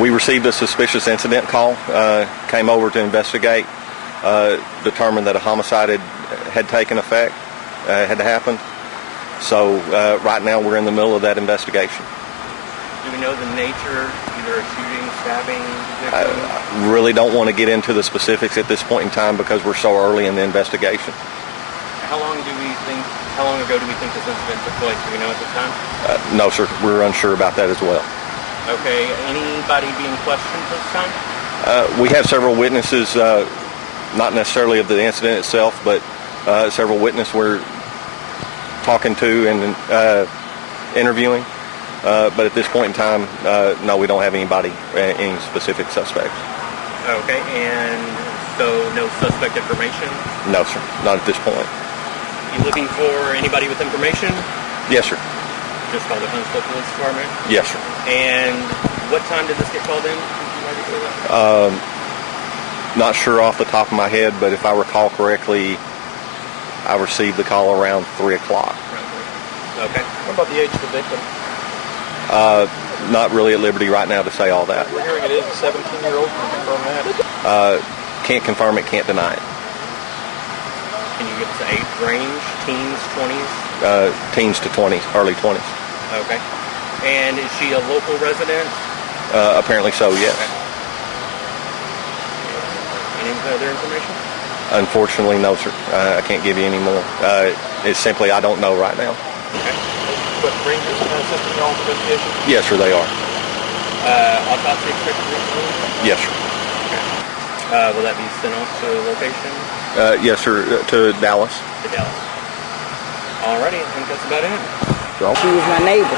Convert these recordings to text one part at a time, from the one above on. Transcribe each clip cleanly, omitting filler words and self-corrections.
We received a suspicious incident call, came over to investigate, determined that a homicide had taken effect, had happened. So right now we're in the middle of that investigation. Do we know the nature, either a shooting, stabbing, I really don't want to get into the specifics at this point in time because we're so early in the investigation. How long ago do we think this incident took place? Do we know at this time? No, sir. We're unsure about that as well. Okay. Anybody being questioned this time? We have several witnesses, not necessarily of the incident itself, but several witnesses we're talking to and interviewing. But at this point in time, no, we don't have anybody, any specific suspects. Okay, and so no suspect information? No, sir, not at this point. You looking for anybody with information? Yes, sir. Just call the Huntsville Police Department? Yes, sir. And what time did this get called in? Not sure off the top of my head, but if I recall correctly, I received the call around 3 o'clock. Okay. What about the age of the victim? Not really at liberty right now to say all that. We're hearing it is a 17-year-old. Can you confirm that? Can't confirm it, can't deny it. Can you give us an age range? Teens, 20s? Teens to 20s, early 20s. Okay. And is she a local resident? Apparently so, yes. Okay. Any other information? Unfortunately, no, sir. I can't give you any more. It's simply I don't know right now. Okay. But rangers assisting y'all with investigation? Yes, sir, they are. Autopsy expected recently? Yes, sir. Okay. Will that be sent off to a location? Yes, sir, to Dallas. To Dallas. Alrighty, I think that's about it. She was my neighbor.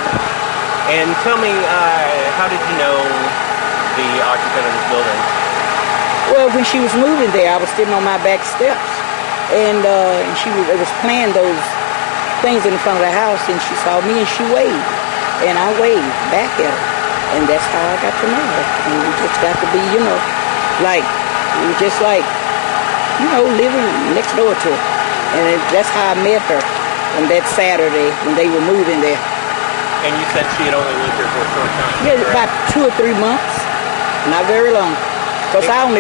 And tell me, how did you know the occupant of this building? Well, when she was moving there, I was sitting on my back steps, and it was playing those things in front of the house, and she saw me and she waved, and I waved back at her, and that's how I got to know her. And we just got to be, living next door to her, and that's how I met her on that Saturday when they were moving there. And you said she had only lived here for a short time? Yeah, about 2 or 3 months, not very long, because I've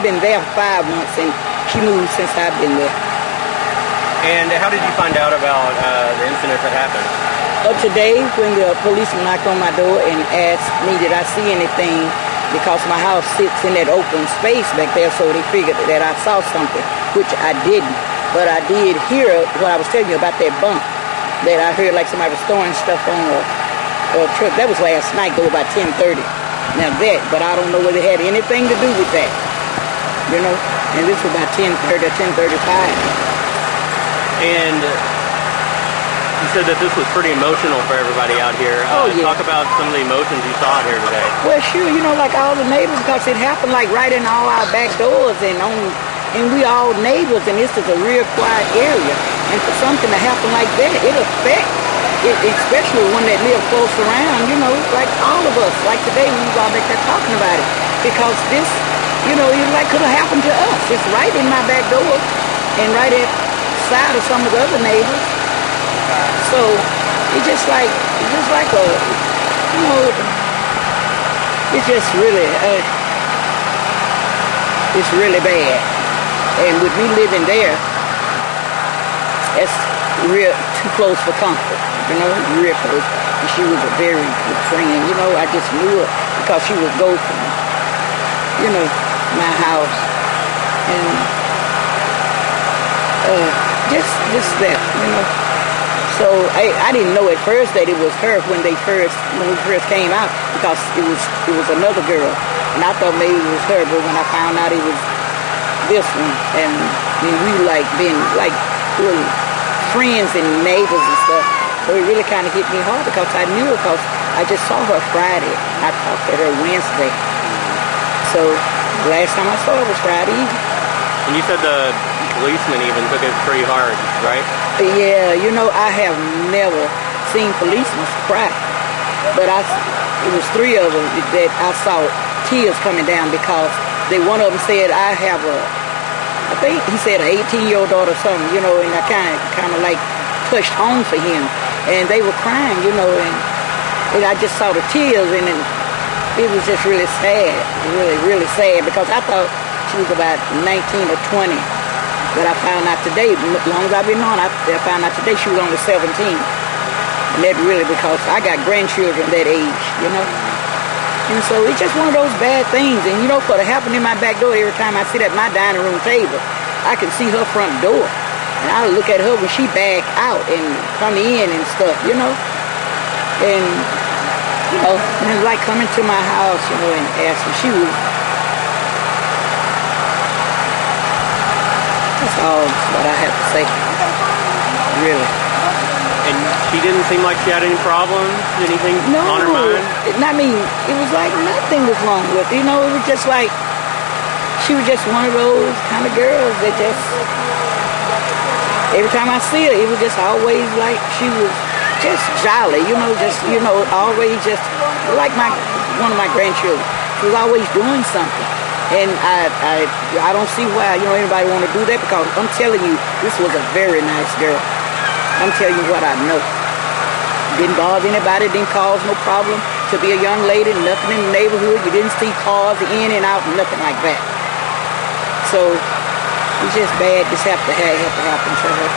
been there for 5 months, and she moved since I've been there. And how did you find out about the incident that happened? Today, when the policeman knocked on my door and asked me did I see anything, because my house sits in that open space back there, so they figured that I saw something, which I didn't. But I did hear what I was telling you about that bump, that I heard like somebody was throwing stuff on a truck. That was last night, though, about 10:30. Now that, but I don't know whether it had anything to do with that, and this was about 10:30 or 10:35. And you said that this was pretty emotional for everybody out here. Yeah. Talk about some of the emotions you saw out here today. Well, sure, like all the neighbors, because it happened like right in all our back doors, and we all neighbors, and this is a real quiet area. And for something to happen like that, it affects, especially one that live close around, like all of us. Like today, we was all back there talking about it, because this, it could have happened to us. It's right in my back door, and right at side of some of the other neighbors. So it's just like it's just really it's really bad. And with me living there, it's real too close for comfort, real close. And she was a very good friend, I just knew her because she would go from my house and just that, So I didn't know at first that it was her when we first came out, because it was another girl, and I thought maybe it was her. But when I found out it was this one, and we been really friends and neighbors and stuff, so it really kind of hit me hard because I knew her, because I just saw her Friday. I talked to her Wednesday, so the last time I saw her was Friday evening. And you said the policeman even took it pretty hard, right? Yeah, I have never seen policemen cry, but it was 3 of them that I saw tears coming down, because one of them said I think he said an 18-year-old daughter or something, and I kind of like touched home for him, and they were crying, and I just saw the tears, and it was just really sad, really, really sad, because I thought she was about 19 or 20. But I found out today, as long as I've been on, I found out today she was only 17. And that really, because I got grandchildren that age, you know. And so it's just one of those bad things. And you know, for to happen in my back door, every time I sit at my dining room table, I can see her front door. And I look at her when she back out and come in and stuff, you know. And, you know, and it's like coming to my house, you know, and asking. She was, that's all what I have to say, really. And she didn't seem like she had any problems, anything on her mind? I mean, it was like nothing was wrong with her. You know, it was just like, she was just one of those kind of girls that just, every time I see her, it was just always like she was just jolly, you know, just, you know, always just like one of my grandchildren. She was always doing something. And I don't see why, you know, anybody want to do that, because I'm telling you, this was a very nice girl. I'm telling you what I know. Didn't bother anybody, didn't cause no problem to be a young lady, nothing in the neighborhood. You didn't see cars in and out, nothing like that. So it's just bad. This have to happen to her.